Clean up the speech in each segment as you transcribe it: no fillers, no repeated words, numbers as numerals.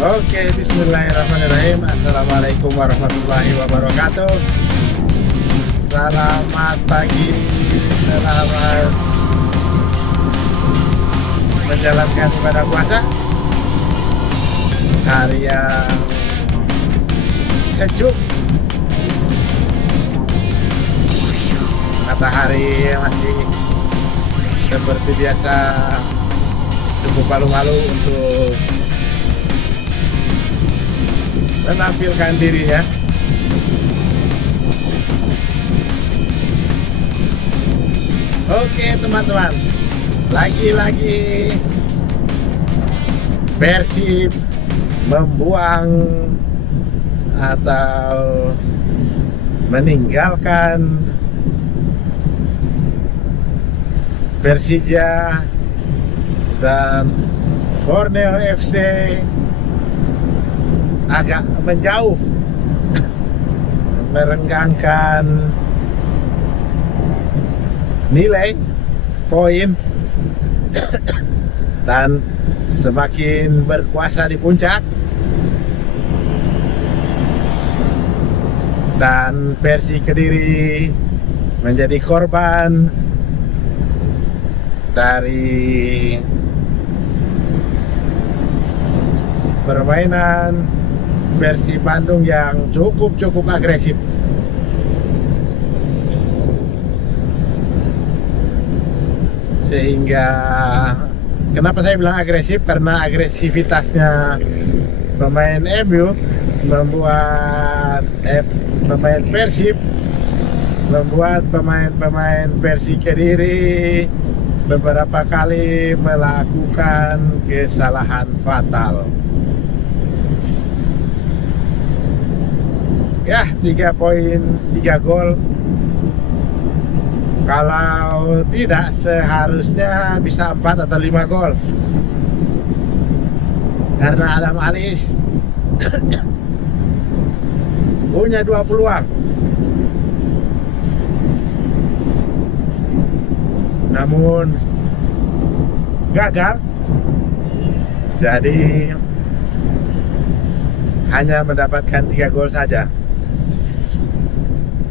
Oke, bismillahirrahmanirrahim. Assalamualaikum warahmatullahi wabarakatuh. Selamat pagi, selamat menjalankan ibadah puasa. Hari yang sejuk, matahari masih seperti biasa cukup malu-malu untuk menampilkan dirinya. Oke teman-teman, lagi-lagi Persib membuang atau meninggalkan Persija dan Borneo FC agak menjauh, merenggangkan nilai poin dan semakin berkuasa di puncak, dan Persik Kediri menjadi korban dari permainan Persib Bandung yang cukup agresif. Sehingga kenapa saya bilang agresif? Karena agresivitasnya pemain MU membuat pemain Persib, membuat pemain Persik Kediri beberapa kali melakukan kesalahan fatal. Ya, 3 poin, 3 gol. Kalau tidak, seharusnya bisa 4 atau 5 gol. Karena Adam Alis punya 2 peluang, namun gagal. Jadi hanya mendapatkan 3 gol saja.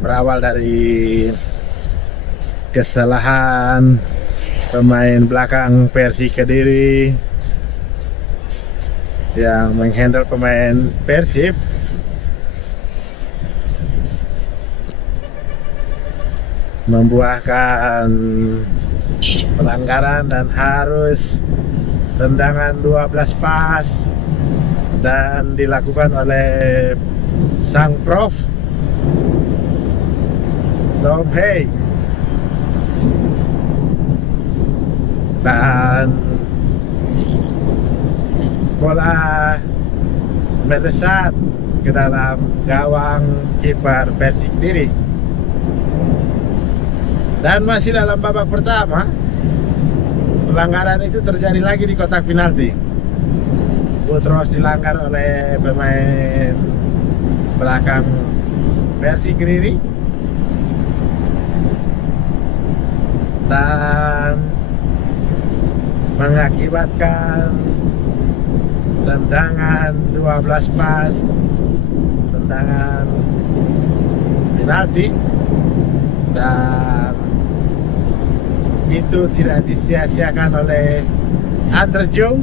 Berawal dari kesalahan pemain belakang Persik Kediri yang menghandle pemain Persib, membuahkan pelanggaran dan harus tendangan 12 pas, dan dilakukan oleh sang prof Tom Hey, dan bola melesat ke dalam gawang kiper Persik Kediri. Dan masih dalam babak pertama, pelanggaran itu terjadi lagi di kotak penalti. Terus dilanggar oleh pemain belakang Persik Kediri, dan mengakibatkan tendangan 12 pas, tendangan penalti, dan itu tidak disia-siakan oleh Andre Jong.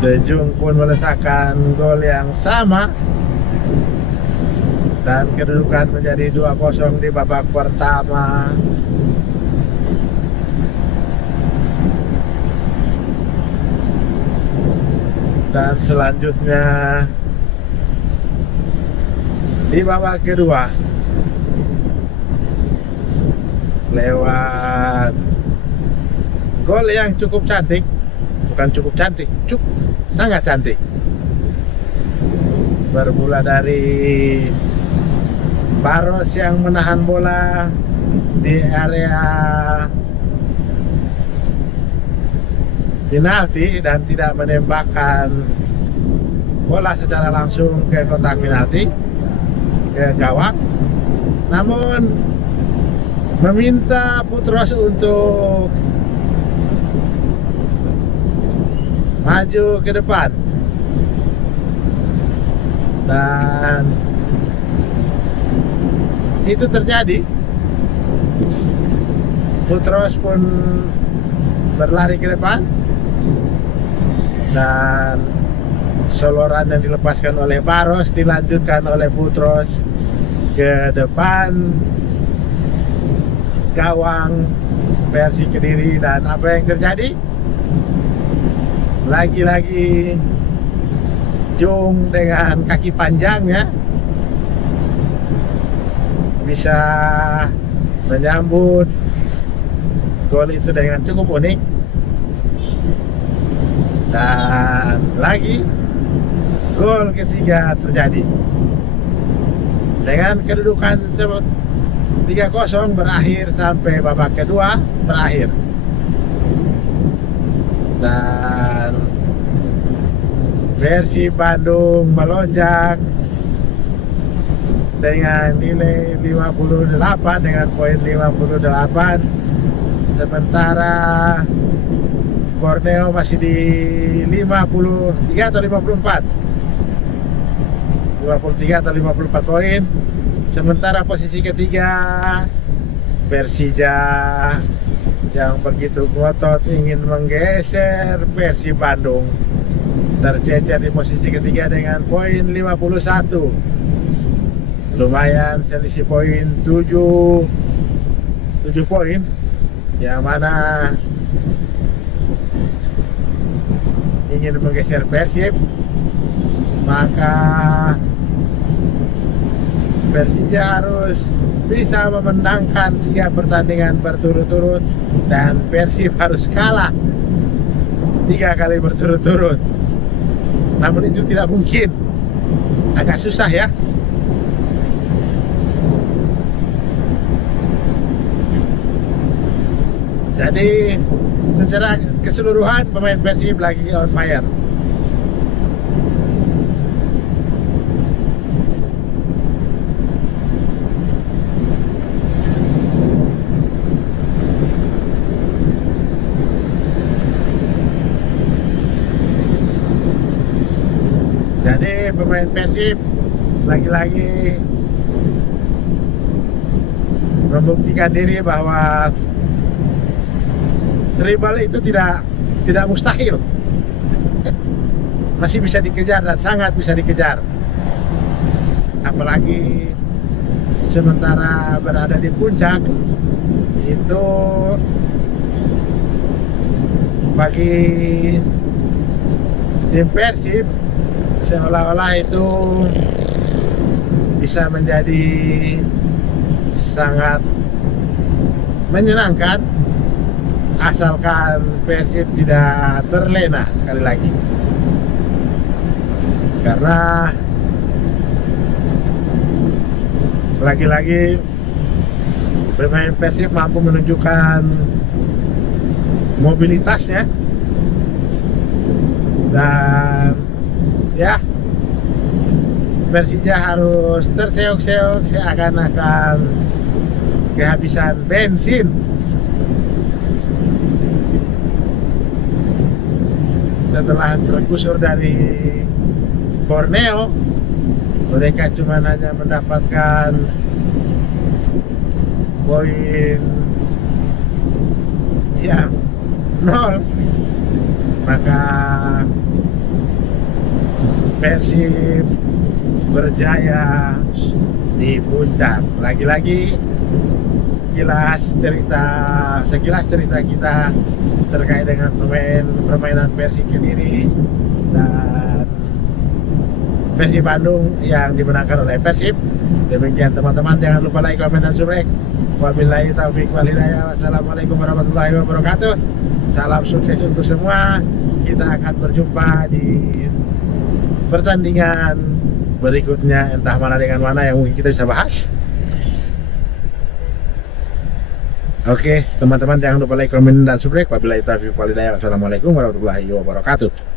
De Jong pun melesakkan gol yang sama, dan kedudukan menjadi 2-0 di babak pertama. Dan selanjutnya di babak kedua, lewat gol yang cukup cantik, bukan cukup cantik, sangat cantik, bermula dari Baros yang menahan bola di area penalti dan tidak menembakkan bola secara langsung ke kotak penalti, ke gawang. Namun meminta Putros untuk maju ke depan, dan itu terjadi. Putros pun berlari ke depan, dan soloran yang dilepaskan oleh Baros dilanjutkan oleh Putros ke depan gawang Persib Kediri. Dan apa yang terjadi? Lagi-lagi Jung dengan kaki panjangnya bisa menyambut gol itu dengan cukup unik. Dan lagi gol ketiga terjadi dengan kedudukan 3-0 berakhir sampai babak kedua berakhir. Dan Persib Bandung melonjak dengan nilai 58 dengan poin 58, sementara Borneo masih di 53 atau 54 atau 54 poin. Sementara posisi ketiga Persija yang begitu ngotot ingin menggeser Persib Bandung tercecer di posisi ketiga dengan poin 51. Lumayan selisih poin 7 poin, yang mana ingin menggeser Persib, maka Persija harus bisa memenangkan 3 pertandingan berturut-turut, dan Persib harus kalah 3 kali berturut-turut. Namun itu tidak mungkin, agak susah ya. Jadi secara keseluruhan pemain Persib lagi on fire. Jadi pemain Persib lagi-lagi membuktikan diri bahwa dribble itu tidak mustahil, masih bisa dikejar dan sangat bisa dikejar. Apalagi sementara berada di puncak, itu bagi tim Persib seolah-olah itu bisa menjadi sangat menyenangkan, asalkan Persib tidak terlena sekali lagi. Karena lagi-lagi pemain Persib mampu menunjukkan mobilitasnya, dan ya, Persija harus terseok-seok seakan-akan kehabisan bensin. Setelah tergusur dari Borneo, mereka cuma hanya mendapatkan poin yang 0. Maka Persib berjaya di puncak. Lagi-lagi sekilas cerita kita terkait dengan permainan Persib Kediri dan Persib Bandung yang dimenangkan oleh Persib. Demikian teman-teman, jangan lupa like, komen, dan subscribe. Wabillahi taufiq wal hidayah. Wassalamualaikum warahmatullahi wabarakatuh. Salam sukses untuk semua. Kita akan berjumpa di pertandingan berikutnya, entah mana dengan mana yang mungkin kita bisa bahas. Oke, teman-teman, jangan lupa like, komen, dan subscribe. Wabillahi taufiq wal hidayah. Wassalamualaikum warahmatullahi wabarakatuh.